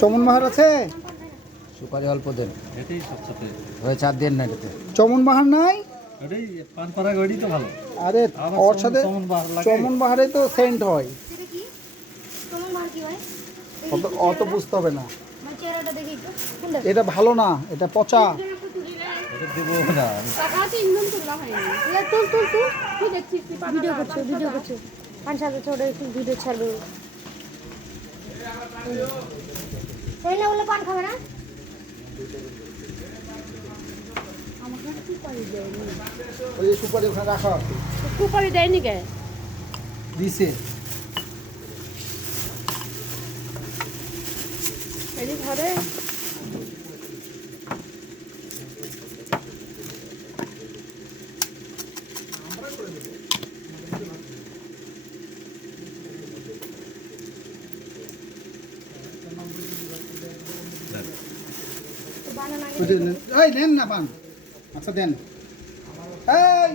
চমন বাহার আছে? সুপারি অল্প দেন, এটাই সবচেয়ে হয়ে 4 দিন না এটাতে। চমন বাহার নাই? এটাই পান পাড়া গড়ি তো ভালো। আরে ওর সাথে চমন বাহারে তো সেন্ট হয়। সেটা কি চমন বাহার কি হয়? অত বুঝতে হবে না। মানে চেহারাটা দেখি একটু কোনটা? এটা ভালো না, এটা পচা। এটা দেবো না। টাকাতে ইনকাম করলা হয়নি। তুল তুল তুল তুই দেখছিস ভিডিও করছো পাঁচ সাত বছর একটু ভিডিও ছাড়বে। তাই না বলে পান খাবে না? আমাকে সুপারি দেয়নি। ওই যে সুপারি ওখানে রাখা আছে। সুপারি দেয়নি কে? দিছে। এই ঘরে এই নেন না পান। আচ্ছা দেন। এই